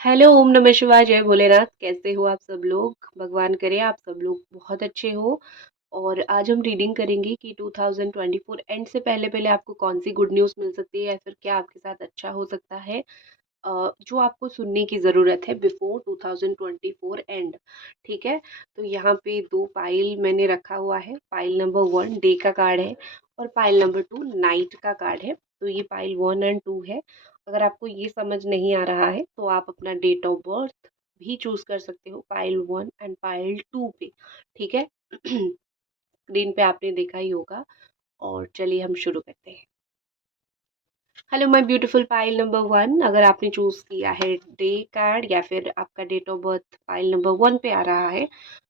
Hello, ओम नमः शिवाय, जय भोलेनाथ। कैसे हो आप सब लोग? भगवान करे आप सब लोग बहुत अच्छे हो। और आज हम रीडिंग करेंगे कि 2024 एंड से पहले पहले आपको कौन सी गुड न्यूज़ मिल सकती है या फिर क्या आपके साथ अच्छा हो सकता है, जो आपको सुनने की ज़रूरत है बिफोर 2024 एंड। ठीक है। तो यहाँ पे दो फाइल मैंने रखा हुआ है। फाइल नंबर 1 डे का कार्ड है और फाइल नंबर 2 नाइट का कार्ड है। तो ये फाइल 1 एंड 2 है। अगर आपको ये समझ नहीं आ रहा है तो आप अपना डेट ऑफ बर्थ भी चूज कर सकते हो फाइल 1 एंड फाइल 2 पे। ठीक है। स्क्रीन पे आपने देखा ही होगा। और चलिए हम शुरू करते हैं। Hello my beautiful file number 1, अगर आपने चूज किया है डे कार्ड या फिर आपका date of birth file number 1 पे आ रहा है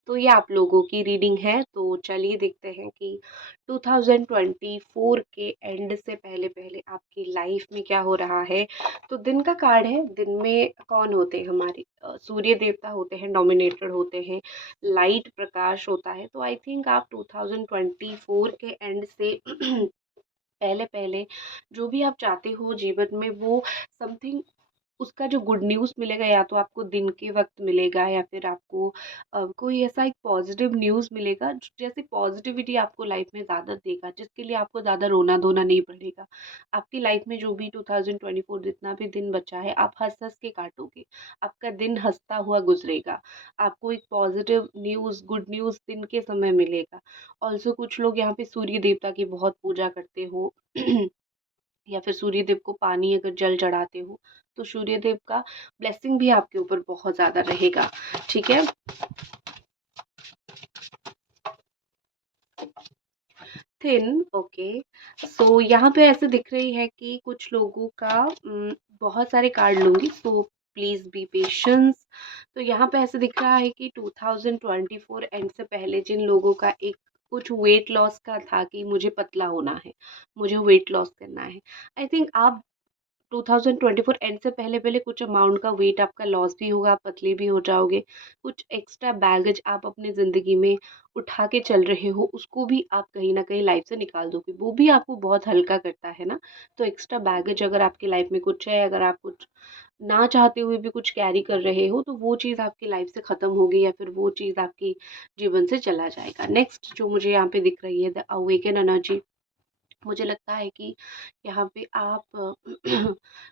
तो ये आप लोगों की रीडिंग है। तो चलिए देखते हैं कि 2024 के एंड से पहले पहले आपकी लाइफ में क्या हो रहा है। तो दिन का कार्ड है। दिन में कौन होते हैं हमारे सूर्य देवता होते हैं, डोमिनेटेड होते हैं, लाइट प्रकाश होता है। तो आई थिंक आप 2024 के एंड से पहले पहले जो भी आप चाहते हो जीवन में वो समथिंग, उसका जो गुड न्यूज़ मिलेगा या तो आपको दिन के वक्त मिलेगा या फिर आपको कोई ऐसा एक पॉजिटिव न्यूज़ मिलेगा जैसे पॉजिटिविटी आपको लाइफ में ज़्यादा देगा, जिसके लिए आपको ज़्यादा रोना धोना नहीं पड़ेगा। आपकी लाइफ में जो भी 2024 जितना भी दिन बचा है आप हंस हंस के काटोगे। आपका दिन हंसता हुआ गुजरेगा। आपको एक पॉजिटिव न्यूज़, गुड न्यूज़ दिन के समय मिलेगा। ऑल्सो कुछ लोग यहाँ पे सूर्य देवता की बहुत पूजा करते हो या फिर सूर्य देव को पानी अगर जल चढ़ाते हो तो सूर्य देव का ब्लेसिंग भी आपके ऊपर बहुत ज्यादा रहेगा। ठीक है। Thin okay. सो यहाँ पे ऐसे दिख रही है कि कुछ लोगों का बहुत सारे कार्ड लूंगी, सो प्लीज बी पेशेंस। तो यहाँ पे ऐसे दिख रहा है कि 2024 एंड से पहले जिन लोगों का एक कुछ वेट लॉस का था कि मुझे पतला होना है, मुझे वेट लॉस करना है। आई थिंक आप 2024 एंड से पहले पहले कुछ अमाउंट का वेट आपका लॉस भी होगा, आप पतले भी हो जाओगे। कुछ एक्स्ट्रा बैगेज आप अपनी ज़िंदगी में उठा के चल रहे हो उसको भी आप कहीं ना कहीं लाइफ से निकाल दोगे, वो भी आपको बहुत हल्का करता है ना। तो एक्स्ट्रा बैगेज अगर आपकी लाइफ में कुछ है, अगर आप कुछ ना चाहते हुए भी कुछ कैरी कर रहे हो तो वो चीज़ आपकी लाइफ से ख़त्म होगी या फिर वो चीज़ आपकी जीवन से चला जाएगा। नेक्स्ट जो मुझे यहाँ पे दिख रही है द अवेकन एनर्जी। मुझे लगता है कि यहाँ पे आप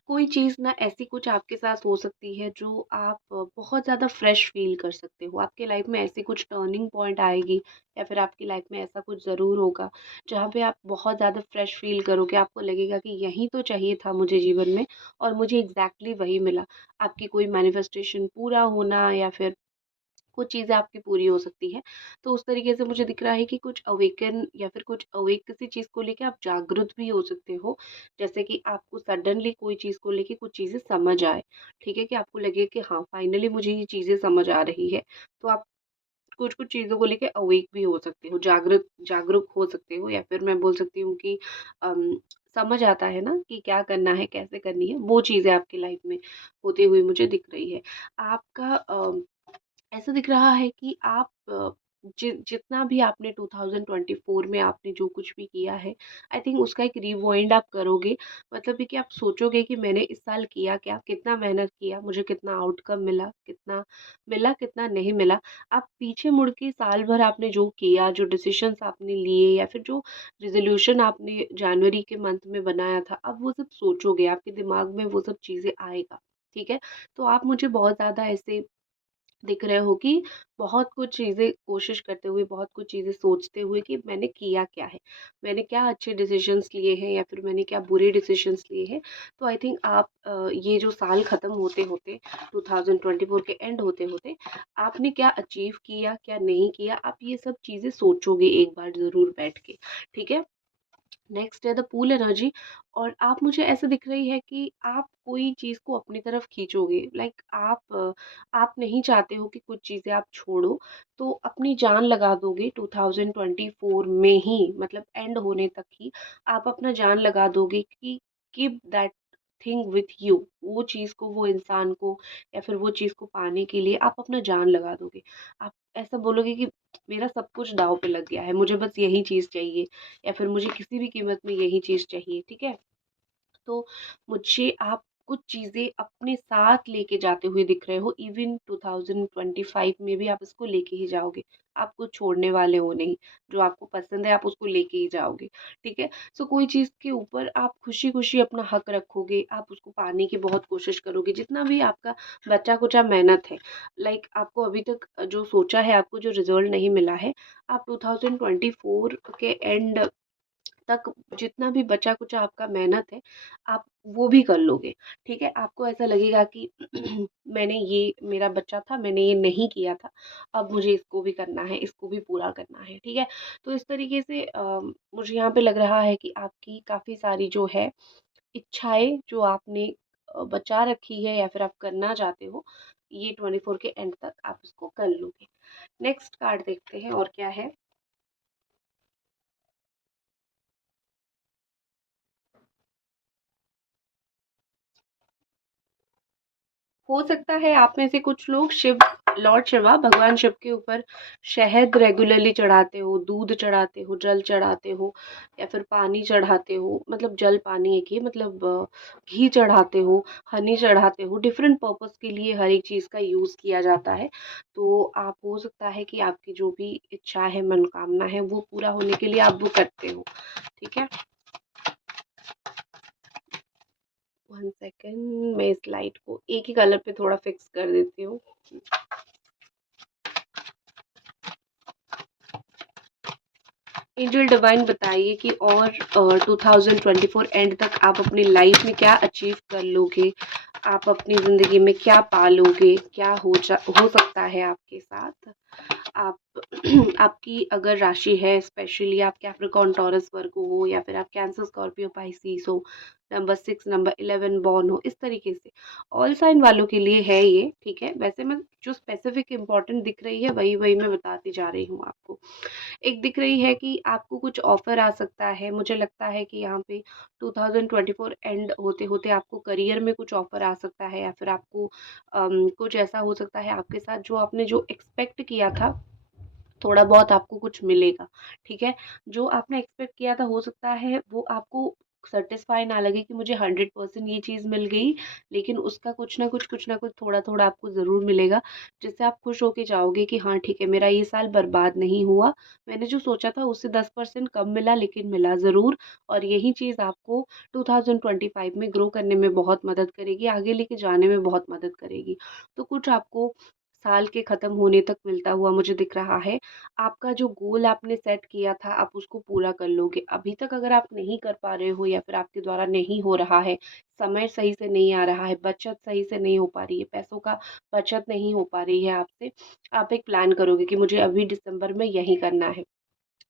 कोई चीज़ ना ऐसी कुछ आपके साथ हो सकती है जो आप बहुत ज़्यादा फ्रेश फील कर सकते हो। आपके लाइफ में ऐसी कुछ टर्निंग पॉइंट आएगी या फिर आपकी लाइफ में ऐसा कुछ ज़रूर होगा जहाँ पे आप बहुत ज़्यादा फ्रेश फील करोगे। आपको लगेगा कि यही तो चाहिए था मुझे जीवन में और मुझे एग्जैक्टली वही मिला। आपकी कोई मैनिफेस्टेशन पूरा होना या फिर कुछ चीज़ें आपकी पूरी हो सकती हैं। तो उस तरीके से मुझे दिख रहा है कि कुछ अवेकन या फिर कुछ अवेक किसी चीज़ को लेके आप जागरूक भी हो सकते हो। जैसे कि आपको सडनली कोई चीज़ को लेके कुछ चीज़ें समझ आए। ठीक है, कि आपको लगे कि हाँ, फाइनली मुझे ये चीज़ें समझ आ रही है। तो आप कुछ-कुछ चीज़ों को लेके अवेक भी हो सकते हो, जागरूक जागरूक हो सकते हो या फिर मैं बोल सकती हूँ कि समझ आता है ना कि क्या करना है, कैसे करनी है, वो चीज़ें आपकी लाइफ में होती हुई मुझे दिख रही है। आपका ऐसा दिख रहा है कि आप जितना भी आपने 2024 में आपने जो कुछ भी किया है, आई थिंक उसका एक रिवाइंड आप करोगे। मतलब है कि आप सोचोगे कि मैंने इस साल किया क्या, कितना मेहनत किया, मुझे कितना आउटकम मिला, कितना नहीं मिला। आप पीछे मुड़ के साल भर आपने जो किया, जो डिसीजंस आपने लिए या फिर जो रेजोल्यूशन आपने जनवरी के मंथ में बनाया था, अब वो सब सोचोगे, आपके दिमाग में वो सब चीज़ें आएगा। ठीक है। तो आप मुझे बहुत ज़्यादा ऐसे दिख रहे हो कि बहुत कुछ चीज़ें कोशिश करते हुए, बहुत कुछ चीज़ें सोचते हुए कि मैंने किया क्या है? मैंने क्या अच्छे डिसीज़न्स लिए हैं या फिर मैंने क्या बुरे डिसीज़न्स लिए हैं? तो आई थिंक आप ये जो साल ख़त्म होते-होते 2024 के एंड होते-होते आपने क्या अचीव किया, क्या नहीं किया, आप ये सब चीज़ें सोचोगे एक बार ज़रूर बैठ के। ठीक है? नेक्स्ट है द पूल एनर्जी। और आप मुझे ऐसे दिख रही है कि आप कोई चीज़ को अपनी तरफ खींचोगे, लाइक आप नहीं चाहते हो कि कुछ चीज़ें आप छोड़ो, तो अपनी जान लगा दोगे 2024 में ही, मतलब एंड होने तक ही आप अपना जान लगा दोगे कि keep that thing with you. वो चीज़ को, वो इंसान को या फिर वो चीज़ को पाने के लिए आप अपना जान लगा दोगे। आप ऐसा बोलोगे कि मेरा सब कुछ दाँव पे लग गया है, मुझे बस यही चीज़ चाहिए या फिर मुझे किसी भी कीमत में यही चीज़ चाहिए। ठीक है। तो मुझे आप कुछ चीज़ें अपने साथ लेके जाते हुए दिख रहे हो। इवन 2025 में भी आप इसको लेके ही जाओगे, आप कुछ छोड़ने वाले हो नहीं। जो आपको पसंद है आप उसको लेके ही जाओगे, ठीक है। सो कोई चीज़ के ऊपर आप खुशी खुशी अपना हक रखोगे, आप उसको पाने की बहुत कोशिश करोगे, जितना भी आपका बचा कुचा मेहनत है। लाइक आपको अभी तक जो सोचा है, आपको जो रिजल्ट नहीं मिला है, आप 2024 के एंड तक जितना भी बचा कुचा आपका मेहनत है, आप वो भी कर लोगे, ठीक है। आपको ऐसा लगेगा कि मैंने ये मेरा बच्चा था, मैंने ये नहीं किया था, अब मुझे इसको भी करना है, इसको भी पूरा करना है, ठीक है। तो इस तरीके से मुझे यहाँ पे लग रहा है कि आपकी काफ़ी सारी जो है इच्छाएं जो आपने बचा रखी है या फिर आप करना चाहते हो, ये 24 के एंड तक आप इसको कर लोगे। नेक्स्ट कार्ड देखते हैं और क्या है। हो सकता है आप में से कुछ लोग लॉर्ड शिवा भगवान शिव के ऊपर शहद रेगुलरली चढ़ाते हो, दूध चढ़ाते हो, जल चढ़ाते हो, या फिर पानी चढ़ाते हो, मतलब जल पानी एक ही मतलब घी चढ़ाते हो, हनी चढ़ाते हो। डिफरेंट पर्पस के लिए हर एक चीज़ का यूज़ किया जाता है। तो आप हो सकता है कि आपकी जो भी इच्छा है, मनोकामना है, वो पूरा होने के लिए आप वो करते हो, ठीक है। 1 सेकेंड, मैं इस लाइट को एक ही कलर पे थोड़ा फिक्स कर देती हूँ। एंजल डिवाइन बताइए कि और 2024 एंड तक आप अपनी लाइफ में क्या अचीव कर लोगे, आप अपनी ज़िंदगी में क्या पालोगे, क्या हो सकता है आपके साथ। आप आपकी अगर राशि है, स्पेशली आप कैप्रिकॉर्न टॉरस वर्गो हो या फिर आप कैंसर स्कॉर्पियो पाइसिस हो, नंबर 6 नंबर 11 बॉर्न हो, इस तरीके से ऑल साइन वालों के लिए है ये, ठीक है। वैसे मैं जो स्पेसिफिक इंपॉर्टेंट दिख रही है वही वही मैं बताती जा रही हूँ आपको। एक दिख रही है कि आपको कुछ ऑफर आ सकता है। मुझे लगता है कि यहाँ पे 2024 एंड होते होते आपको करियर में कुछ ऑफर आ सकता है, या फिर आपको कुछ ऐसा हो सकता है आपके साथ जो आपने जो एक्सपेक्ट किया था, थोड़ा बहुत आपको कुछ मिलेगा, ठीक है। जो आपने एक्सपेक्ट किया था हो सकता है वो आपको सैटिस्फाई ना लगे कि मुझे 100% ये चीज़ मिल गई, लेकिन उसका कुछ ना कुछ थोड़ा थोड़ा आपको ज़रूर मिलेगा, जिससे आप खुश होके जाओगे कि हाँ ठीक है, मेरा ये साल बर्बाद नहीं हुआ। मैंने जो सोचा था उससे 10% कम मिला, लेकिन मिला ज़रूर। और यही चीज़ आपको 2025 में ग्रो करने में बहुत मदद करेगी, आगे लेके जाने में बहुत मदद करेगी। तो कुछ आपको साल के ख़त्म होने तक मिलता हुआ मुझे दिख रहा है। आपका जो गोल आपने सेट किया था, आप उसको पूरा कर लोगे। अभी तक अगर आप नहीं कर पा रहे हो या फिर आपके द्वारा नहीं हो रहा है, समय सही से नहीं आ रहा है, बचत सही से नहीं हो पा रही है, पैसों का बचत नहीं हो पा रही है आपसे, आप एक प्लान करोगे कि मुझे अभी दिसंबर में यही करना है।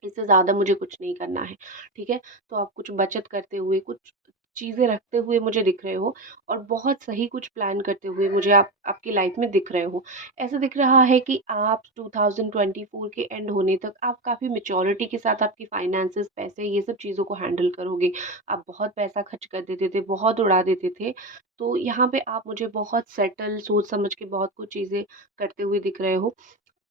इससे ज़्यादा मुझे कुछ नहीं करना है, ठीक है? तो आप कुछ बचत करते हुए, कुछ चीज़ें रखते हुए मुझे दिख रहे हो, और बहुत सही कुछ प्लान करते हुए मुझे आप आपकी लाइफ़ में दिख रहे हो। ऐसा दिख रहा है कि आप 2024 के एंड होने तक आप काफ़ी मैच्योरिटी के साथ आपकी फाइनेंसेस, पैसे, ये सब चीज़ों को हैंडल करोगे। आप बहुत पैसा खर्च कर देते थे, बहुत उड़ा देते थे, तो यहाँ पे आप मुझे बहुत सेटल, सोच समझ के बहुत कुछ चीज़ें करते हुए दिख रहे हो।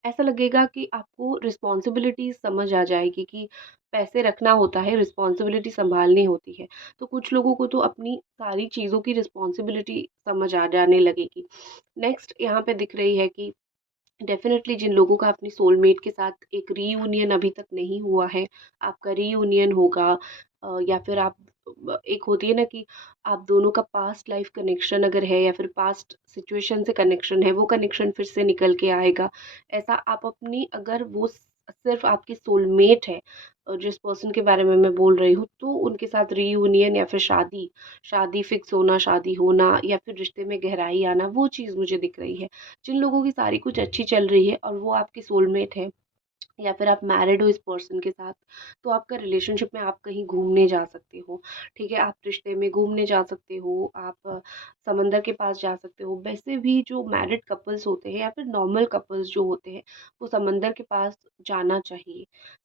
ऐसा लगेगा कि आपको रिस्पॉन्सिबिलिटीज़ समझ आ जाएगी कि पैसे रखना होता है, रिस्पॉन्सिबिलिटी सँभालनी होती है। तो कुछ लोगों को तो अपनी सारी चीज़ों की रिस्पॉन्सिबिलिटी समझ आ जाने लगेगी। नेक्स्ट यहाँ पे दिख रही है कि डेफ़िनेटली जिन लोगों का अपनी सोलमेट के साथ एक रीयूनियन अभी तक नहीं हुआ है, आपका रीयूनियन होगा। या फिर आप एक होती है ना कि आप दोनों का पास्ट लाइफ कनेक्शन अगर है या फिर पास्ट सिचुएशन से कनेक्शन है, वो कनेक्शन फिर से निकल के आएगा। ऐसा आप अपनी अगर वो सिर्फ़ आपकी सोलमेट है, जिस पर्सन के बारे में मैं बोल रही हूँ, तो उनके साथ रीयूनियन या फिर शादी, शादी फिक्स होना, शादी होना या फिर रिश्ते में गहराई आना, वो चीज़ मुझे दिख रही है। जिन लोगों की सारी कुछ अच्छी चल रही है और वो आपकी सोलमेट है, या फिर आप मैरिड हो इस पर्सन के साथ, तो आपका रिलेशनशिप में आप कहीं घूमने जा सकते हो, ठीक है। आप रिश्ते में घूमने जा सकते हो, आप समंदर के पास जा सकते हो। वैसे भी जो मैरिड कपल्स होते हैं या फिर नॉर्मल कपल्स जो होते हैं, वो समंदर के पास जाना चाहिए।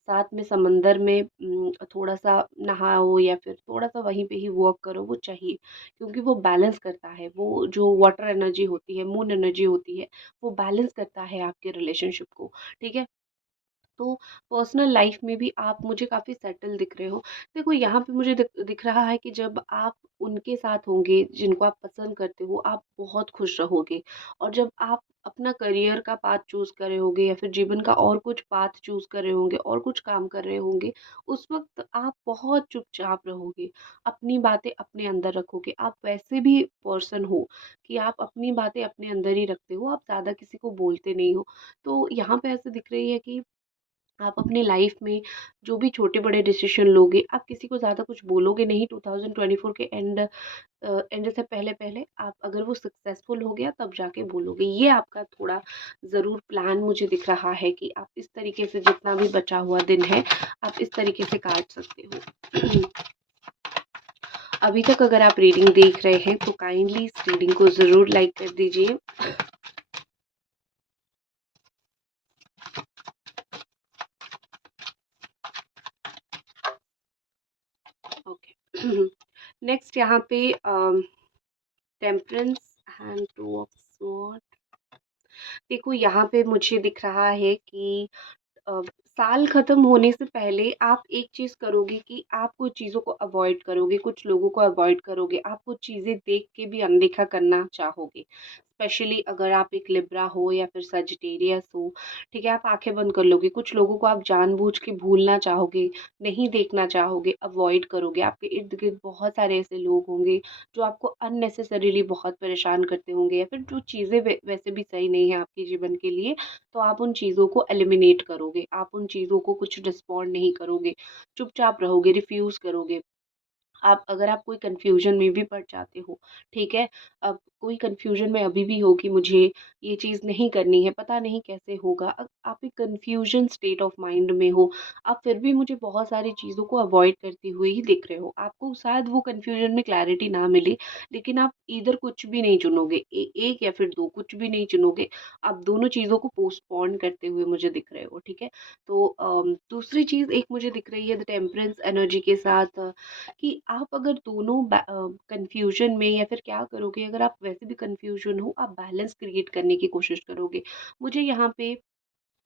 साथ में समंदर में थोड़ा सा नहाओ या फिर थोड़ा सा वहीं पे ही वॉक करो, वो चाहिए, क्योंकि वो बैलेंस करता है। वो जो वाटर एनर्जी होती है, मून एनर्जी होती है, वो बैलेंस करता है आपके रिलेशनशिप को, ठीक है। तो पर्सनल लाइफ में भी आप मुझे काफ़ी सेटल दिख रहे हो। देखो यहाँ पे मुझे दिख रहा है कि जब आप उनके साथ होंगे जिनको आप पसंद करते हो, आप बहुत खुश रहोगे। और जब आप अपना करियर का पाथ चूज़ कर रहे होगे या फिर जीवन का और कुछ पाथ चूज़ कर रहे होंगे और कुछ काम कर रहे होंगे, उस वक़्त आप बहुत चुपचाप रहोगे। अपनी बातें अपने अंदर रखोगे। आप वैसे भी पर्सन हो कि आप अपनी बातें अपने अंदर ही रखते हो, आप ज़्यादा किसी को बोलते नहीं हो। तो यहाँ पे ऐसे दिख रही है कि आप अपनी लाइफ में जो भी छोटे-बड़े डिसीज़न लोगे, आप किसी को ज़्यादा कुछ बोलोगे नहीं। 2024 के एंड से पहले-पहले आप अगर वो सक्सेसफुल हो गया तब जाके बोलोगे। ये आपका थोड़ा ज़रूर प्लान मुझे दिख रहा है कि आप इस तरीके से जितना भी बचा हुआ दिन है, आप इस तरीके से काट सकते हो। अभी तक अगर आप रीडिंग देख रहे हैं तो काइंडली इस रीडिंग को ज़रूर लाइक कर दीजिए। ओके। नेक्स्ट यहाँ पे temperance and two of sword. देखो यहाँ पे मुझे दिख रहा है कि अ, साल खत्म होने से पहले आप एक चीज़ करोगे कि आप कुछ चीज़ों को अवॉइड करोगे, कुछ लोगों को अवॉइड करोगे, आप कुछ चीज़ें देख के भी अनदेखा करना चाहोगे। स्पेशली अगर आप एक लिब्रा हो या फिर सजिटेरियस हो, ठीक है, आप आँखें बंद कर लोगे। कुछ लोगों को आप जानबूझ के भूलना चाहोगे, नहीं देखना चाहोगे, अवॉइड करोगे। आपके इर्द-गिर्द बहुत सारे ऐसे लोग होंगे जो आपको अननेसेसरीली बहुत परेशान करते होंगे या फिर जो चीज़ें वैसे भी सही नहीं है आपके जीवन के लिए, तो आप उन चीज़ों को एलिमिनेट करोगे, आप उन चीज़ों को कुछ रिस्पॉन्ड नहीं करोगे, चुपचाप रहोगे, रिफ्यूज़ करोगे। आप अगर आप कोई कन्फ्यूज़न में भी पड़ जाते हो, ठीक है? अब कोई कन्फ्यूज़न में अभी भी हो कि मुझे ये चीज़ नहीं करनी है, पता नहीं कैसे होगा। आप एक कन्फ्यूज़न स्टेट ऑफ माइंड में हो, आप फिर भी मुझे बहुत सारी चीज़ों को अवॉइड करते हुए ही दिख रहे हो। आपको शायद वो कन्फ्यूज़न में क्लैरिटी ना मिले, लेकिन आप ईदर कुछ भी नहीं चुनोगे, एक या फिर 2 कुछ भी नहीं चुनोगे। आप दोनों चीज़ों को पोस्टपोन करते हुए मुझे दिख रहे हो, ठीक है? तो दूसरी चीज़ एक मुझे दिख रही है द टेम्परेंस एनर्जी के साथ कि आप अगर दोनों कन्फ्यूजन में या फिर क्या करोगे, अगर आप वैसे भी कन्फ्यूजन हो, आप बैलेंस क्रिएट करने की कोशिश करोगे। मुझे यहाँ पे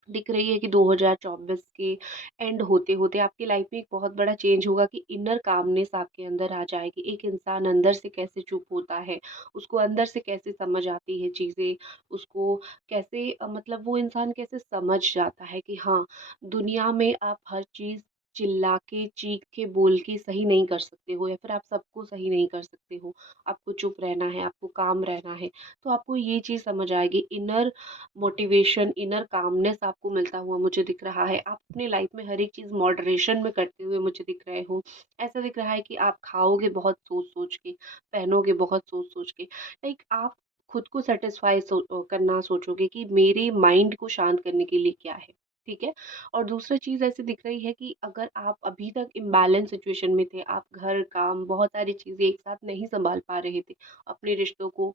दिख रही है कि 2024 के एंड होते-होते आपकी लाइफ में एक बहुत बड़ा चेंज होगा कि इनर कामनेस आपके अंदर आ जाएगी। एक इंसान अंदर से कैसे चुप होता है, उसको अंदर से कैसे समझ आती है चीज़ें, उसको कैसे मतलब वो इंसान कैसे समझ जाता है कि हाँ, दुनिया में आप हर चीज़ चिल्ला के, चीख के, बोल के सही नहीं कर सकते हो या फिर आप सबको सही नहीं कर सकते हो। आपको चुप रहना है, आपको काम रहना है। तो आपको ये चीज़ समझ आएगी। इनर मोटिवेशन, इनर कामनेस आपको मिलता हुआ मुझे दिख रहा है। आप अपनी लाइफ में हर एक चीज़ मॉडरेशन में करते हुए मुझे दिख रहे हो। ऐसा दिख रहा है कि आप खाओगे बहुत सोच-सोच के, पहनोगे बहुत सोच-सोच के। लाइक आप खुद को सैटिस्फाई करना सोचोगे कि मेरे माइंड को शांत करने के लिए क्या है, ठीक है? और दूसरा चीज़ ऐसी दिख रही है कि अगर आप अभी तक इम्बैलेंस सिचुएशन में थे, आप घर, काम, बहुत सारी चीज़ें एक साथ नहीं सँभाल पा रहे थे, अपने रिश्तों को,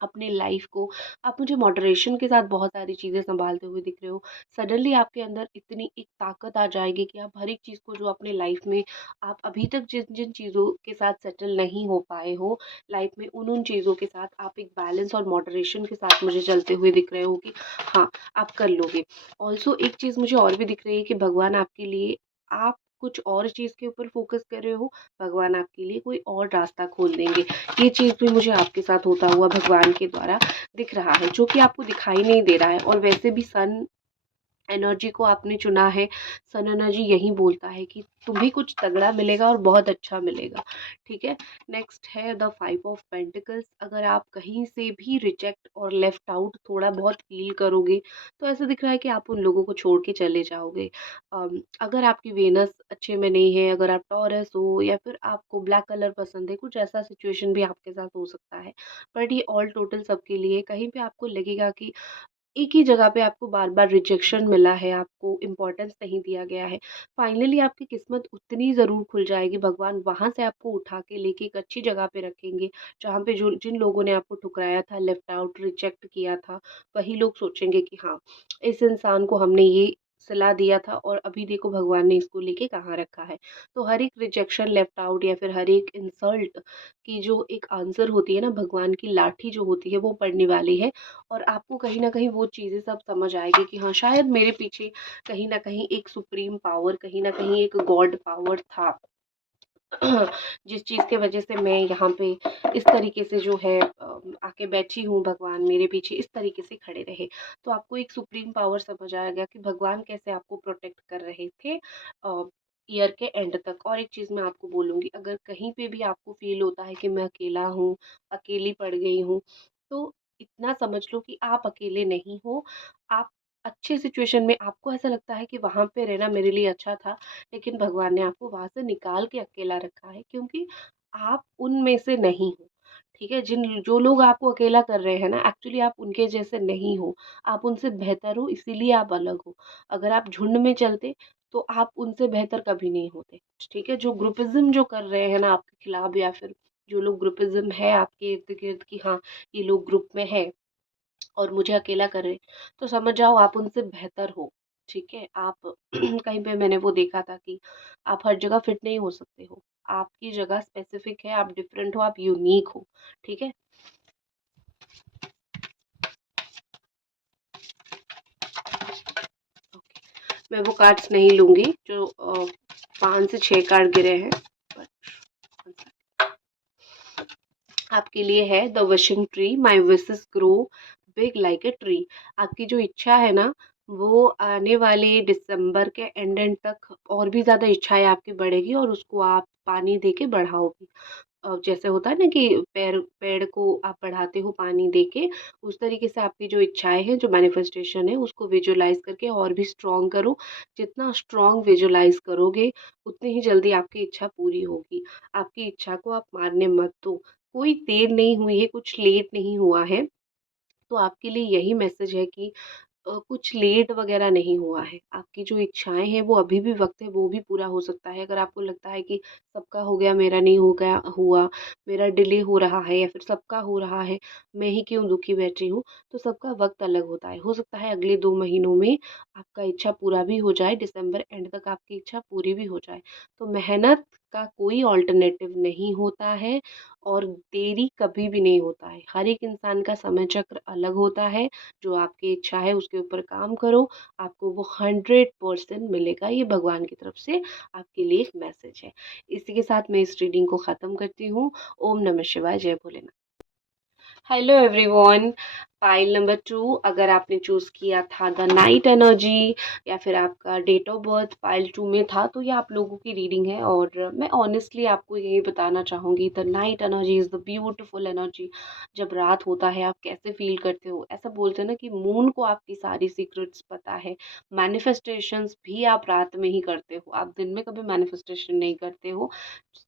अपने लाइफ को, आप मुझे मॉडरेशन के साथ बहुत सारी चीज़ें सँभालते हुए दिख रहे हो। सडनली आपके अंदर इतनी एक ताकत आ जाएगी कि आप हर एक चीज़ को जो अपने लाइफ में आप अभी तक जिन-जिन चीज़ों के साथ सेटल नहीं हो पाए हो, लाइफ में उन-उन चीज़ों के साथ आप एक बैलेंस और मॉडरेशन के साथ मुझे चलते हुए दिख रहे हो कि हाँ, आप कर लोगे। ऑल्सो एक चीज़ मुझे और भी दिख रही है कि भगवान आपके लिए आप कुछ और चीज़ के ऊपर फ़ोकस कर रहे हो, भगवान आपके लिए कोई और रास्ता खोल देंगे। ये चीज़ भी मुझे आपके साथ होता हुआ भगवान के द्वारा दिख रहा है, जो कि आपको दिखाई नहीं दे रहा है और वैसे भी सन एनर्जी को आपने चुना है। सन एनर्जी यही बोलता है कि तुम्हें कुछ तगड़ा मिलेगा और बहुत अच्छा मिलेगा, ठीक है? नेक्स्ट है द 5 ऑफ पेंटिकल्स। अगर आप कहीं से भी रिजेक्ट और लेफ्ट आउट थोड़ा बहुत फ़ील करोगे, तो ऐसा दिख रहा है कि आप उन लोगों को छोड़ के चले जाओगे। अगर आपकी वेनस अच्छे में नहीं है, अगर आप टॉरस हो या फिर आपको ब्लैक कलर पसंद है, कुछ ऐसा सिचुएशन भी आपके साथ हो सकता है। बट ये ऑल टोटल सबके लिए कहीं पे आपको लगेगा कि एक ही जगह पे आपको बार-बार रिजेक्शन मिला है, आपको इम्पोर्टेंस नहीं दिया गया है। फाइनली आपकी किस्मत उतनी ज़रूर खुल जाएगी, भगवान वहाँ से आपको उठा के लेके एक अच्छी जगह पे रखेंगे, जहाँ पे जो जिन लोगों ने आपको ठुकराया था, लेफ्ट आउट, रिजेक्ट किया था, वही लोग सोचेंगे कि हाँ, इस इंसान को हमने ये सलाह दिया था और अभी देखो भगवान ने इसको लेके कहाँ रखा है। तो हर एक रिजेक्शन, लेफ्ट आउट या फिर हर एक इंसल्ट की जो एक आंसर होती है ना, भगवान की लाठी जो होती है वो पड़ने वाली है। और आपको कहीं न कहीं वो चीज़ें सब समझ आएगी कि हाँ, शायद मेरे पीछे कहीं न कहीं एक सुप्रीम पावर, कहीं न कहीं एक गॉड पावर था। जिस चीज़ की वजह से मैं यहाँ पे इस तरीके से जो है आके बैठी हूँ, भगवान मेरे पीछे इस तरीके से खड़े रहे। तो आपको एक सुप्रीम पावर समझ आएगा कि भगवान कैसे आपको प्रोटेक्ट कर रहे थे ईयर के एंड तक। और एक चीज़ मैं आपको बोलूँगी, अगर कहीं पे भी आपको फ़ील होता है कि मैं अकेला हूँ, अकेली पड़ गई हूँ, तो इतना समझ लो कि आप अकेले नहीं हो। आप अच्छे सिचुएशन में, आपको ऐसा लगता है कि वहाँ पे रहना मेरे लिए अच्छा था, लेकिन भगवान ने आपको वहाँ से निकाल के अकेला रखा है, क्योंकि आप उनमें से नहीं हो। ठीक है? जिन जो लोग आपको अकेला कर रहे हैं ना, एक्चुअली आप उनके जैसे नहीं हो। आप उनसे बेहतर हो, इसीलिए आप अलग हो। अगर आप झुंड में चलते तो आप उनसे बेहतर कभी नहीं होते। ठीक है? जो ग्रुपिज़्म जो कर रहे हैं ना आपके खिलाफ, या फिर जो लोग ग्रुपिज़्म है आपके इर्द-गिर्द कि हाँ, ये लोग ग्रुप में है और मुझे अकेला करे, तो समझ जाओ आप उनसे बेहतर हो। ठीक है? आप कहीं पे मैंने वो देखा था कि आप हर जगह फिट नहीं हो सकते हो। आपकी जगह स्पेसिफिक है, आप डिफरेंट हो, आप यूनिक हो। ठीक है? मैं वो कार्ड्स नहीं लूँगी जो 5 से 6 कार्ड गिरे हैं। बट आपके लिए है the wishing tree, my wishes grow big like a tree. आपकी जो इच्छा है ना, वो आने वाले दिसंबर के एंड तक और भी ज़्यादा इच्छाएँ आपकी बढ़ेगी और उसको आप पानी दे के बढ़ाओगी। जैसे होता है ना कि पेड़ पेड़ को आप बढ़ाते हो पानी देके, उस तरीके से आपकी जो इच्छाएँ हैं, जो मैनिफेस्टेशन है, उसको विजुअलाइज़ करके और भी स्ट्रॉन्ग करो। जितना स्ट्रॉन्ग विजुअलाइज़ करोगे, उतनी ही जल्दी आपकी इच्छा पूरी होगी। आपकी इच्छा को आप मारने मत दो। कोई देर नहीं हुई है, कुछ लेट नहीं हुआ है। तो आपके लिए यही मैसेज है कि कुछ लेट वगैरह नहीं हुआ है। आपकी जो इच्छाएँ हैं वो अभी भी वक़्त है, वो भी पूरा हो सकता है। अगर आपको लगता है कि सबका हो गया, मेरा नहीं हो गया हुआ, मेरा डिले हो रहा है या फिर सबका हो रहा है, मैं ही क्यों दुखी बैठी हूँ, तो सबका वक़्त अलग होता है। हो सकता है अगले 2 महीनों में आपका इच्छा पूरा भी हो जाए, दिसंबर एंड तक आपकी इच्छा पूरी भी हो जाए। तो मेहनत का कोई अल्टरनेटिव नहीं होता है और देरी कभी भी नहीं होता है। हर एक इंसान का समय चक्र अलग होता है। जो आपकी इच्छा है उसके ऊपर काम करो, आपको वो 100% मिलेगा। ये भगवान की तरफ से आपके लिए एक मैसेज है। इसी के साथ मैं इस रीडिंग को ख़त्म करती हूँ। ओम नमः शिवाय, जय Bholenath. Hello everyone, pile number 2, अगर आपने चूज़ किया था द नाइट एनर्जी या फिर आपका डेट ऑफ बर्थ पाइल 2 में था, तो ये आप लोगों की रीडिंग है। और मैं ऑनेस्टली आपको यही बताना चाहूँगी, the night energy is the beautiful energy. जब रात होता है आप कैसे फील करते हो, ऐसा बोलते हैं ना कि मून को आपकी सारी सीक्रेट्स पता है। मैनिफेस्टेशंस भी आप रात में ही करते हो, आप दिन में कभी मैनिफेस्टेशन नहीं करते हो।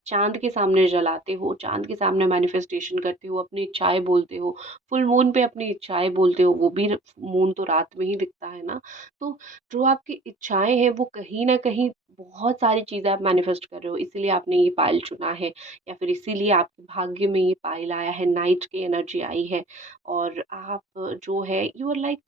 चाँद के सामने जलाते हो, चाँद के सामने मैनिफेस्टेशन करते हो, अपनी इच्छाएँ बोलते हो, फुल मून पे अपनी इच्छाएँ बोलते हो, वो भी मून तो रात में ही दिखता है ना। तो जो आपकी इच्छाएँ हैं वो कहीं न कहीं बहुत सारी चीज़ें आप मैनिफेस्ट कर रहे हो, इसीलिए आपने ये पायल चुना है या फिर इसीलिए आपके भाग्य में ये पायल आया है, नाइट की एनर्जी आई है। और आप जो है यू आर लाइक,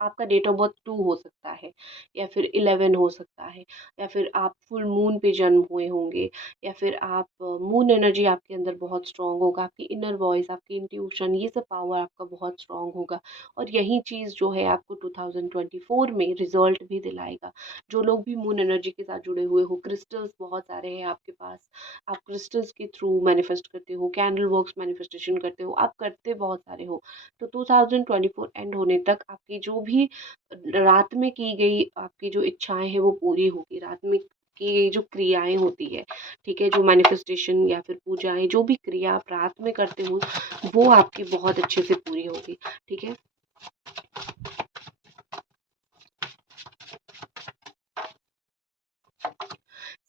आपका डेट ऑफ बर्थ 2 हो सकता है या फिर 11 हो सकता है, या फिर आप फुल मून पे जन्म हुए होंगे, या फिर आप मून एनर्जी आपके अंदर बहुत स्ट्रांग होगा, आपकी इनर वॉइस, आपकी इंट्यूशन, ये सब पावर आपका बहुत स्ट्रांग होगा। और यही चीज़ जो है आपको 2024 में रिजल्ट भी दिलाएगा। जो लोग भी मून एनर्जी के साथ जुड़े हुए हो, क्रिस्टल्स बहुत सारे हैं आपके पास, आप क्रिस्टल्स के थ्रू मैनिफेस्ट करते हो, कैंडल वर्क्स मैनिफेस्टेशन करते हो, आप करते बहुत सारे हो। तो 2024 एंड होने तक आपकी जो भी रात में की गई आपकी जो इच्छाएँ हैं वो पूरी होगी। रात में की गई जो क्रियाएँ होती है, ठीक है? जो मैनिफेस्टेशन या फिर पूजाएँ, जो भी क्रिया आप रात में करते हो, वो आपकी बहुत अच्छे से पूरी होगी, ठीक है?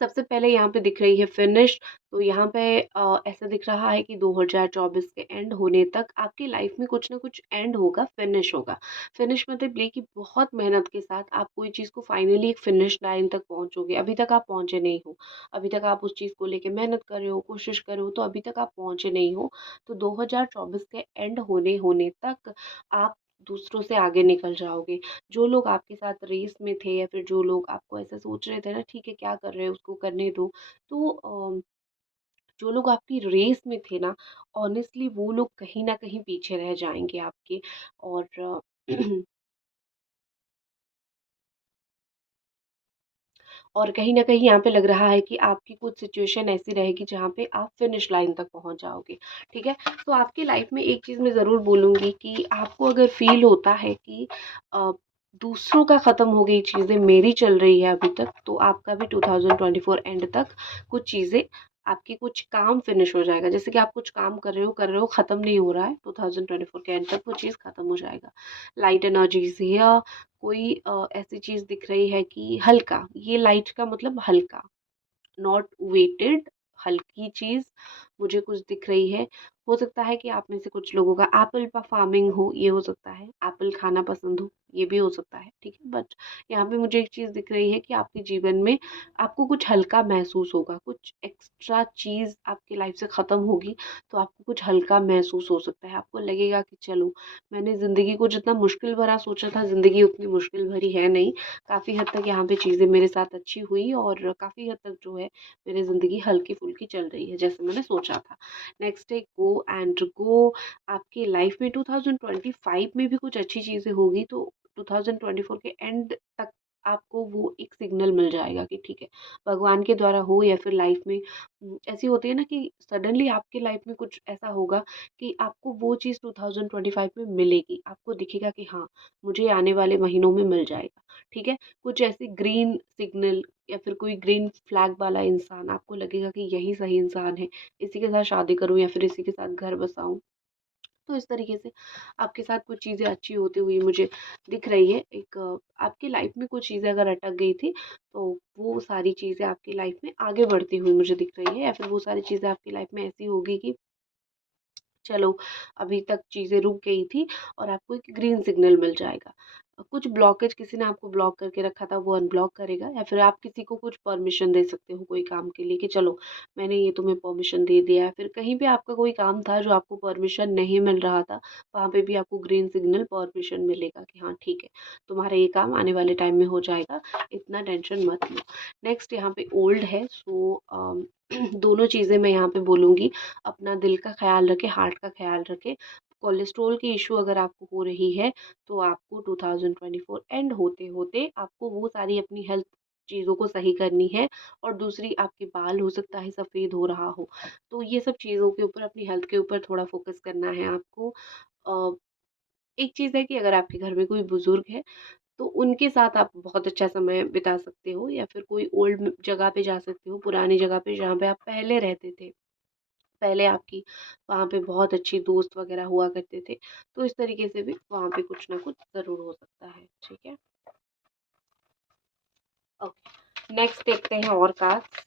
सबसे पहले यहाँ पे दिख रही है फिनिश। तो यहाँ पे ऐसा दिख रहा है कि 2024 के एंड होने तक आपकी लाइफ में कुछ ना कुछ एंड होगा, फिनिश होगा। फिनिश मतलब ये कि बहुत मेहनत के साथ आप कोई चीज़ को फाइनली एक फिनिश लाइन तक पहुँचोगे। अभी तक आप पहुँचे नहीं हो, अभी तक आप उस चीज़ को लेके मेहनत कर रहे हो, कोशिश कर रहे हो, तो अभी तक आप पहुँचे नहीं हो। तो 2024 के एंड होने होने तक आप दूसरों से आगे निकल जाओगे। जो लोग आपके साथ रेस में थे या फिर जो लोग आपको ऐसा सोच रहे थे ना, ठीक है क्या कर रहे हो उसको करने दो, तो जो लोग आपकी रेस में थे ना, ऑनेस्टली वो लोग कहीं न कहीं पीछे रह जाएँगे आपके। और और कहीं न कहीं यहाँ पे लग रहा है कि आपकी कुछ सिचुएशन ऐसी रहेगी जहाँ पे आप फिनिश लाइन तक पहुँच जाओगे, ठीक है? तो आपकी लाइफ में एक चीज़ मैं ज़रूर बोलूँगी कि आपको अगर फ़ील होता है कि अ, दूसरों का ख़त्म हो गई चीज़ें, मेरी चल रही है अभी तक, तो आपका भी 2024 एंड तक कुछ चीज़ें, आपकी कुछ काम फिनिश हो जाएगा। जैसे कि आप कुछ काम कर रहे हो, ख़त्म नहीं हो रहा है, 2024 के एंड तक वो चीज़ ख़त्म हो जाएगा। लाइट एनर्जीज़ या कोई ऐसी चीज़ दिख रही है कि हल्का, ये लाइट का मतलब हल्का, नॉट वेटेड, हल्की चीज़ मुझे कुछ दिख रही है। हो सकता है कि आप में से कुछ लोगों का एप्पल का फार्मिंग हो, ये हो सकता है। एप्पल खाना पसंद हो, ये भी हो सकता है, ठीक है? बट यहाँ पे मुझे एक चीज़ दिख रही है कि आपके जीवन में आपको कुछ हल्का महसूस होगा, कुछ एक्स्ट्रा चीज़ आपकी लाइफ से ख़त्म होगी, तो आपको कुछ हल्का महसूस हो सकता है। आपको लगेगा कि चलो, मैंने ज़िंदगी को जितना मुश्किल भरा सोचा था, ज़िंदगी उतनी मुश्किल भरी है नहीं। काफ़ी हद तक यहाँ पे चीज़ें मेरे साथ अच्छी हुई और काफ़ी हद तक जो है मेरी ज़िंदगी हल्की-फुल्की चल रही है, जैसे मैंने सोचा था। नेक्स्ट है गो एंड गो। आपकी लाइफ में 2025 में भी कुछ अच्छी चीज़ें होगी, तो 2024 के एंड तक आपको वो एक सिग्नल मिल जाएगा कि ठीक है, भगवान के द्वारा हो या फिर लाइफ में ऐसी होती है ना कि सडनली आपके लाइफ में कुछ ऐसा होगा कि आपको वो चीज़ 2025 में मिलेगी। आपको दिखेगा कि हाँ, मुझे आने वाले महीनों में मिल जाएगा, ठीक है? कुछ ऐसी ग्रीन सिग्नल या फिर कोई ग्रीन फ्लैग वाला इंसान, आपको लगेगा कि यही सही इंसान है, इसी के साथ शादी करूँ या फिर इसी के साथ घर बसाऊँ। तो इस तरीके से आपके साथ कुछ चीज़ें अच्छी होती हुई मुझे दिख रही है। एक आपकी लाइफ में कुछ चीज़ें अगर अटक गई थी, तो वो सारी चीज़ें आपकी लाइफ में आगे बढ़ती हुई मुझे दिख रही है, या फिर वो सारी चीज़ें आपकी लाइफ में ऐसी होगी कि चलो, अभी तक चीज़ें रुक गई थी और आपको एक ग्रीन सिग्नल मिल जाएगा। कुछ ब्लॉकेज किसी ने आपको ब्लॉक करके रखा था, वो अनब्लॉक करेगा, या फिर आप किसी को कुछ परमिशन दे सकते हो कोई काम के लिए कि चलो, मैंने ये तुम्हें परमिशन दे दिया है। फिर कहीं पे आपका कोई काम था जो आपको परमिशन नहीं मिल रहा था, वहाँ पे भी आपको ग्रीन सिग्नल परमिशन मिलेगा कि हाँ ठीक है, तुम्हारा ये काम आने वाले टाइम में हो जाएगा, इतना टेंशन मत लो। नेक्स्ट यहाँ पे ओल्ड है, सो दोनों चीज़ें मैं यहाँ पे बोलूँगी। अपना दिल का ख़्याल रखें, हार्ट का ख़्याल रखें। कोलेस्ट्रॉल की इश्यू अगर आपको हो रही है, तो आपको 2024 एंड होते-होते आपको वो सारी अपनी हेल्थ चीज़ों को सही करनी है। और दूसरी, आपके बाल हो सकता है सफ़ेद हो रहा हो, तो ये सब चीज़ों के ऊपर, अपनी हेल्थ के ऊपर थोड़ा फ़ोकस करना है आपको। अ, एक चीज़ है कि अगर आपके घर में कोई बुज़ुर्ग है, तो उनके साथ आप बहुत अच्छा समय बिता सकते हो, या फिर कोई ओल्ड जगह पे जा सकते हो, पुरानी जगह पे जहाँ पे आप पहले रहते थे। पहले आपकी वहाँ पे बहुत अच्छी दोस्त वगैरह हुआ करते थे। तो इस तरीके से भी वहाँ पे कुछ ना कुछ ज़रूर हो सकता है, ठीक है? ओके, नेक्स्ट देखते हैं और कार्ड्स।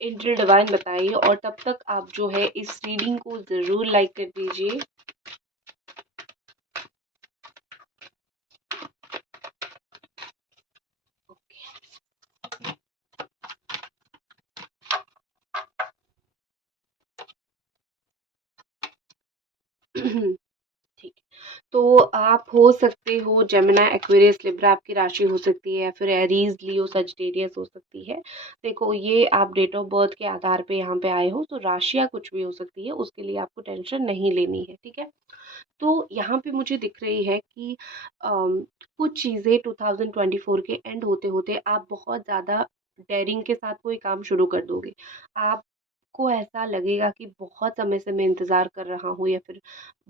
एंजल डिवाइन बताइए, और तब तक आप जो है इस रीडिंग को ज़रूर लाइक कर दीजिए। ठीक है। तो आप हो सकते हो जेमिनी, एक्वेरियस, लिब्रा आपकी राशि हो सकती है, या फिर एरीज, लियो, सजिटेरियस हो सकती है। देखो, ये आप डेट ऑफ बर्थ के आधार पे यहाँ पे आए हो, तो राशियाँ कुछ भी हो सकती है, उसके लिए आपको टेंशन नहीं लेनी है, ठीक है? तो यहाँ पे मुझे दिख रही है कि कुछ चीज़ें 2024 के एंड होते-होते आप बहुत ज़्यादा डेयरिंग के साथ कोई काम शुरू कर दोगे। आपको ऐसा लगेगा कि बहुत समय से मैं इंतज़ार कर रहा हूँ, या फिर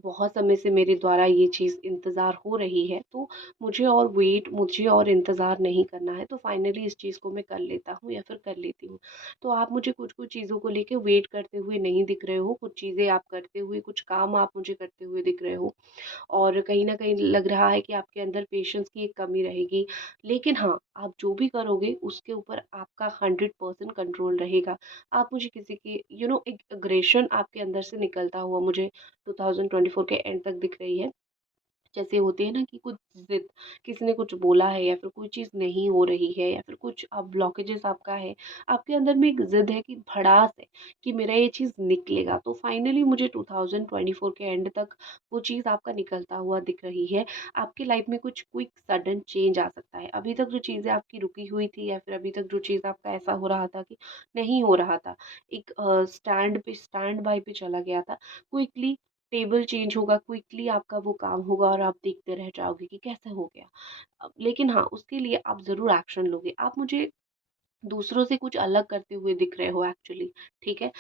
बहुत समय से मेरे द्वारा ये चीज़ इंतज़ार हो रही है, तो मुझे और इंतज़ार नहीं करना है, तो फाइनली इस चीज़ को मैं कर लेता हूँ या फिर कर लेती हूँ। तो आप मुझे कुछ-कुछ चीज़ों को लेके वेट करते हुए नहीं दिख रहे हो, कुछ चीज़ें आप करते हुए, कुछ काम आप मुझे करते हुए दिख रहे हो। और कहीं न कहीं लग रहा है कि आपके अंदर पेशेंस की एक कमी रहेगी। लेकिन हाँ, आप जो भी करोगे उसके ऊपर आपका 100% कंट्रोल रहेगा। आप मुझे किसी की एक एग्रेशन आपके अंदर से निकलता हुआ मुझे 2024 के एंड तक दिख रही है। जैसे होती है ना कि कुछ ज़िद, किसी ने कुछ बोला है या फिर कोई चीज़ नहीं हो रही है या फिर कुछ ब्लॉकेजेस आपका है, आपके अंदर में एक ज़िद है कि भड़ास है कि मेरा ये चीज़ निकलेगा। तो फाइनली मुझे 2024 के एंड तक वो चीज़ आपका निकलता हुआ दिख रही है। आपकी लाइफ में कुछ क्विक सडन चेंज आ सकता है। अभी तक जो चीज़ें आपकी रुकी हुई थी या फिर अभी तक जो चीज़ आपका ऐसा हो रहा था कि नहीं हो रहा था, एक स्टैंड बाय पे चला गया था, क्विकली टेबल चेंज होगा, क्विकली आपका वो काम होगा और आप देखते रह जाओगे कि कैसे हो गया। लेकिन हाँ, उसके लिए आप ज़रूर एक्शन लोगे। आप मुझे दूसरों से कुछ अलग करते हुए दिख रहे हो एक्चुअली, ठीक है?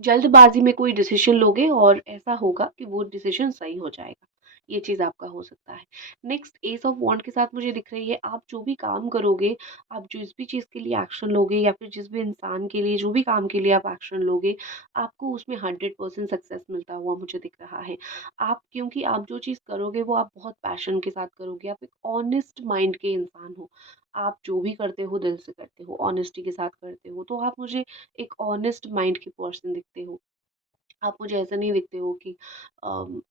जल्दबाजी में कोई डिसीजन लोगे और ऐसा होगा कि वो डिसीजन सही हो जाएगा। ये चीज़ आपका हो सकता है। नेक्स्ट एस ऑफ वॉन्ड के साथ मुझे दिख रही है, आप जो भी काम करोगे, आप जिस भी चीज़ के लिए एक्शन लोगे या फिर जिस भी इंसान के लिए जो भी काम के लिए आप एक्शन लोगे, आपको उसमें 100% सक्सेस मिलता हुआ मुझे दिख रहा है। आप क्योंकि आप जो चीज़ करोगे वो आप बहुत पैशन के साथ करोगे, आप एक ऑनेस्ट माइंड के इंसान हो। आप जो भी करते हो दिल से करते हो, ऑनेस्टी के साथ करते हो, तो आप मुझे एक ऑनेस्ट माइंड की पर्सन दिखते हो। आप मुझे ऐसा नहीं दिखते हो कि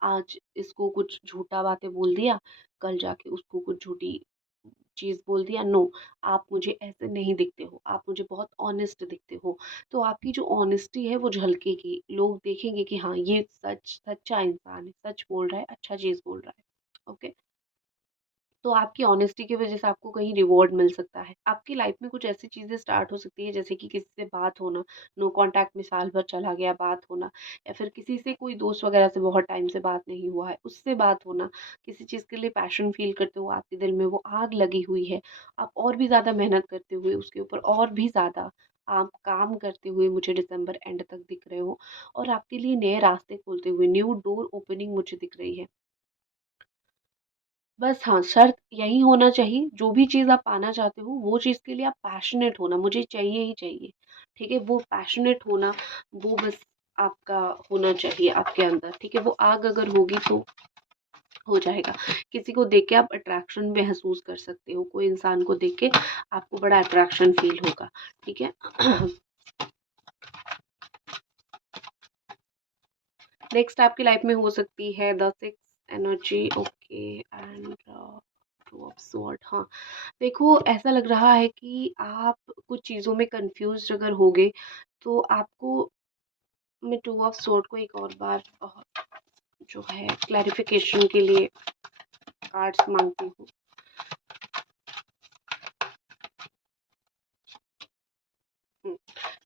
आज इसको कुछ झूठा बातें बोल दिया, कल जाके उसको कुछ झूठी चीज़ बोल दिया, नो, आप मुझे ऐसे नहीं दिखते हो, आप मुझे बहुत ऑनेस्ट दिखते हो। तो आपकी जो ऑनेस्टी है वो झलकेगी, लोग देखेंगे कि हाँ, ये सच्चा इंसान है, सच बोल रहा है, अच्छा चीज़ बोल रहा है। ओके? तो आपकी ऑनेस्टी की वजह से आपको कहीं रिवॉर्ड मिल सकता है। आपकी लाइफ में कुछ ऐसी चीज़ें स्टार्ट हो सकती है जैसे कि किसी से बात होना, नो कॉन्टैक्ट में साल भर चला गया बात होना या फिर किसी से कोई दोस्त वगैरह से बहुत टाइम से बात नहीं हुआ है, उससे बात होना। किसी चीज़ के लिए पैशन फ़ील करते हो, आपके दिल में वो आग लगी हुई है, आप और भी ज़्यादा मेहनत करते हुए उसके ऊपर और भी ज़्यादा आप काम करते हुए मुझे दिसंबर एंड तक दिख रहे हो और आपके लिए नए रास्ते खोलते हुए न्यू डोर ओपनिंग मुझे दिख रही है। बस हाँ, शर्त यही होना चाहिए, जो भी चीज़ आप पाना चाहते हो, वो चीज़ के लिए आप पैशनेट होना, मुझे चाहिए ही चाहिए, ठीक है? वो पैशनेट होना, वो बस आपका होना चाहिए आपके अंदर, ठीक है? वो आग अगर होगी तो हो जाएगा। किसी को देख के आप अट्रैक्शन महसूस कर सकते हो, कोई इंसान को देख के आपको बड़ा अट्रैक्शन फ़ील होगा, ठीक है? नेक्स्ट आपकी लाइफ में हो सकती है the six energy, okay, and two of sword. हाँ, देखो ऐसा लग रहा है कि आप कुछ चीज़ों में कंफ्यूज अगर होगे तो आपको, मैं टू ऑफ स्वॉर्ड को एक और बार जो है क्लैरिफिकेशन के लिए कार्ड्स मांगती हूँ। हम्म,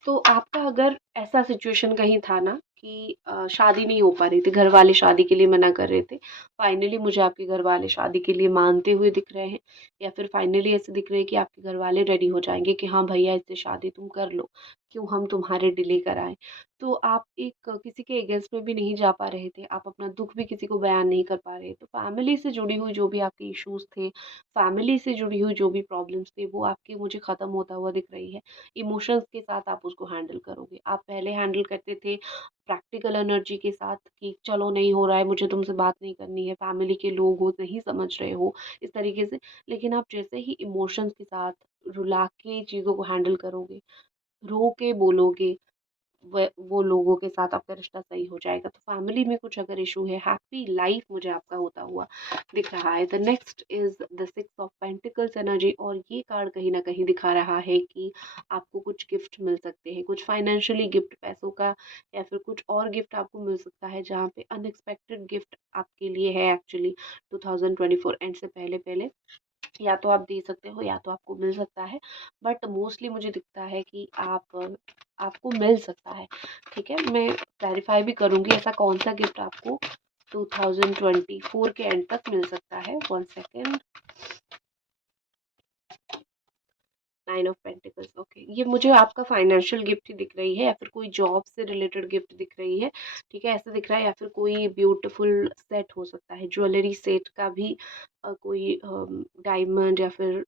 तो आपका अगर ऐसा सिचुएशन कहीं था ना कि शादी नहीं हो पा रही थी, घर वाले शादी के लिए मना कर रहे थे, फाइनली मुझे आपके घर वाले शादी के लिए मानते हुए दिख रहे हैं या फिर फाइनली ऐसे दिख रहे हैं कि आपके घर वाले रेडी हो जाएंगे कि हाँ भैया इससे शादी तुम कर लो, क्यों हम तुम्हारे डिले कराएं। तो आप एक किसी के अगेंस्ट में भी नहीं जा पा रहे थे, आप अपना दुख भी किसी को बयान नहीं कर पा रहे, तो फैमिली से जुड़ी हुई जो भी आपके इश्यूज थे, फैमिली से जुड़ी हुई जो भी प्रॉब्लम्स थे, वो आपके मुझे खत्म होता हुआ दिख रही है। इमोशंस के साथ आप उसको हैंडल करोगे। आप पहले हैंडल करते थे प्रैक्टिकल एनर्जी के साथ कि चलो नहीं हो रहा है, मुझे तुमसे बात नहीं करनी है, फैमिली के लोग हो, नहीं समझ रहे हो, इस तरीके से। लेकिन आप जैसे ही इमोशंस के साथ रुला के चीज़ों को हैंडल करोगे, रो के बोलोगे, वो लोगों के साथ आपका रिश्ता सही हो जाएगा। तो फैमिली में कुछ अगर इशू है, हैप्पी लाइफ मुझे आपका होता हुआ दिख रहा है। The next is the six of pentacles energy, और ये कार्ड कहीं ना कहीं दिखा रहा है कि आपको कुछ गिफ्ट मिल सकते हैं, कुछ फाइनेंशियली गिफ्ट पैसों का या फिर कुछ और गिफ्ट आपको मिल सकता है, जहाँ पे अनएक्सपेक्टेड गिफ्ट आपके लिए है एक्चुअली 2024 एंड से पहले पहले। या तो आप दे सकते हो या तो आपको मिल सकता है, बट मोस्टली मुझे दिखता है कि आपको मिल सकता है, ठीक है? मैं क्लैरिफाई भी करूँगी ऐसा कौन सा गिफ्ट आपको 2024 के एंड तक मिल सकता है। One second. Nine of pentacles, okay, ये मुझे आपका फाइनेंशियल गिफ्ट ही दिख रही है या फिर कोई जॉब से रिलेटेड गिफ्ट दिख रही है, ठीक है? ऐसा दिख रहा है, या फिर कोई ब्यूटीफुल सेट हो सकता है, ज्वेलरी सेट का भी, कोई डायमंड या फिर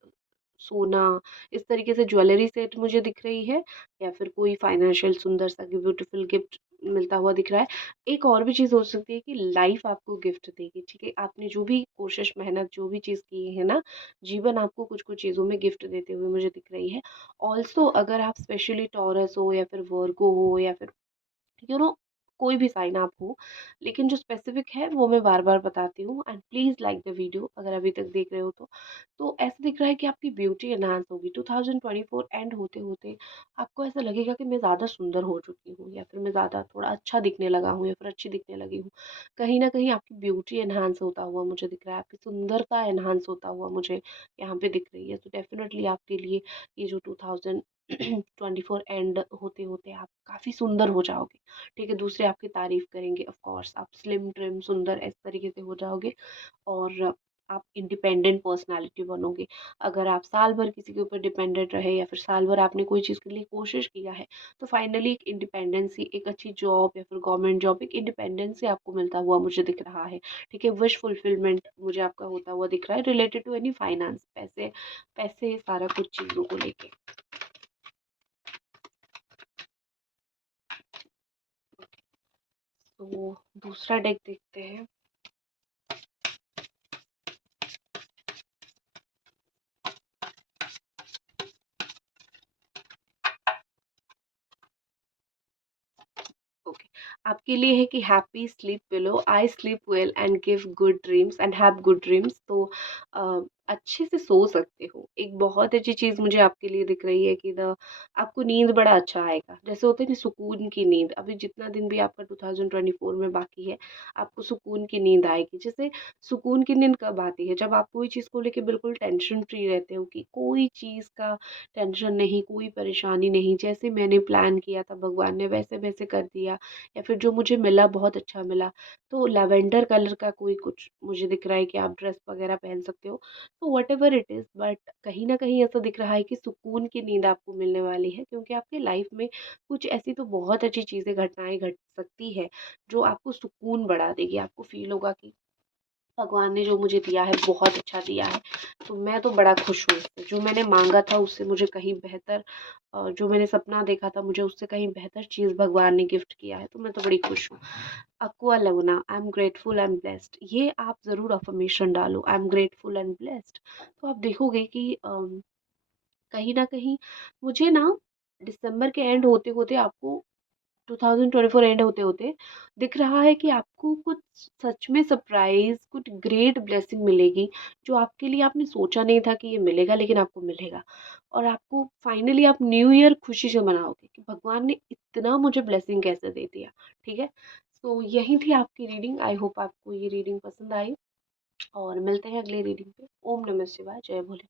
सोना, इस तरीके से ज्वेलरी सेट मुझे दिख रही है, या फिर कोई फाइनेंशियल सुंदर सा ब्यूटीफुल गिफ्ट मिलता हुआ दिख रहा है। एक और भी चीज़ हो सकती है कि लाइफ आपको गिफ्ट देगी, ठीक है? आपने जो भी कोशिश मेहनत जो भी चीज़ की है ना, जीवन आपको कुछ कुछ चीज़ों में गिफ्ट देते हुए मुझे दिख रही है। ऑल्सो अगर आप स्पेशली टॉरस हो या फिर वर्गो हो या फिर यू नो कोई भी साइन आप हो, लेकिन जो स्पेसिफिक है वो मैं बार-बार बताती हूँ। And please like the video अगर अभी तक देख रहे हो तो। तो ऐसा दिख रहा है कि आपकी ब्यूटी एनहांस होगी 2024 एंड होते-होते आपको ऐसा लगेगा कि मैं ज़्यादा सुंदर हो चुकी हूँ या फिर मैं ज़्यादा थोड़ा अच्छा दिखने लगा हूँ या फिर अच्छी दिखने लगी हूँ। कहीं न कहीं आपकी ब्यूटी एनहांस होता हुआ मुझे दिख रहा है, आपकी सुंदरता एनहांस होता हुआ मुझे यहाँ पे दिख रही है। तो डेफ़िनेटली आपके लिए ये जो 2024 एंड होते-होते आप काफ़ी सुंदर हो जाओगे, ठीक है? दूसरे आपकी तारीफ़ करेंगे ऑफ़ कोर्स, आप स्लिम ट्रिम सुंदर इस तरीके से हो जाओगे और आप इंडिपेंडेंट पर्सनैलिटी बनोगे। अगर आप साल भर किसी के ऊपर डिपेंडेंट रहे या फिर साल भर आपने कोई चीज़ के लिए कोशिश किया है, तो फाइनली एक इंडिपेंडेंसी, एक अच्छी जॉब या फिर गवर्नमेंट जॉब, एक इंडिपेंडेंसी आपको मिलता हुआ मुझे दिख रहा है, ठीक है? विश फुलफिलमेंट मुझे आपका होता हुआ दिख रहा है रिलेटेड टू एनी फाइनेंस, पैसे पैसे सारा कुछ चीज़ों को लेके। तो दूसरा डेक देखते हैं। ओके, आपके लिए है कि happy sleep pillow, I sleep well and give good dreams and have good dreams. तो अच्छे से सो सकते हो। एक बहुत अच्छी चीज़ मुझे आपके लिए दिख रही है कि द आपको नींद बड़ा अच्छा आएगा। जैसे होता है ना सुकून की नींद, अभी जितना दिन भी आपका 2024 में बाकी है, आपको सुकून की नींद आएगी। जैसे सुकून की नींद कब आती है? जब आप कोई चीज़ को लेके बिल्कुल टेंशन फ्री रहते हो कि कोई चीज़ का टेंशन नहीं, कोई परेशानी नहीं। जैसे मैंने प्लान किया था भगवान ने वैसे-वैसे कर दिया। या फिर जो मुझे मिला बहुत अच्छा मिला। तो लैवेंडर कलर का कोई कुछ मुझे दिख रहा है कि आप ड्रेस वगैरह पहन सकते हो। तो व्हाटएवर इट इज़ बट कहीं न कहीं ऐसा दिख रहा है कि सुकून की नींद आपको मिलने वाली है क्योंकि आपकी लाइफ में कुछ ऐसी तो बहुत अच्छी चीज़ें घटनाएँ घट सकती है, जो आपको सुकून बढ़ा देगी। आपको फ़ील होगा कि भगवान ने जो मुझे दिया है बहुत अच्छा दिया है। तो मैं तो बड़ा खुश हूँ इससे। जो मैंने माँगा था उससे मुझे कहीं बेहतर जो मैंने सपना देखा था मुझे उससे कहीं बेहतर चीज़ भगवान ने गिफ्ट किया है, तो मैं तो बड़ी खुश हूँ। अक्वा लवना, I am grateful and blessed, ये आप ज़रूर अफ़र्मेशन डालो, I am grateful and blessed. तो आप देखोगे कि कहीं न कहीं मुझे ना दिसंबर के एंड होते-होते आपको 2024 एंड होते-होते दिख रहा है कि आपको कुछ सच में सरप्राइज़, कुछ ग्रेट ब्लेसिंग मिलेगी, जो आपके लिए आपने सोचा नहीं था कि ये मिलेगा, लेकिन आपको मिलेगा। और आपको फाइनली आप न्यू ईयर खुशी से मनाओगे कि भगवान ने इतना मुझे ब्लेसिंग कैसे दे दिया, ठीक है? तो यही थी आपकी रीडिंग। आई होप आपको ये रीडिंग पसंद आई और मिलते हैं अगली रीडिंग पे। ओम नमः शिवाय, जय भोले।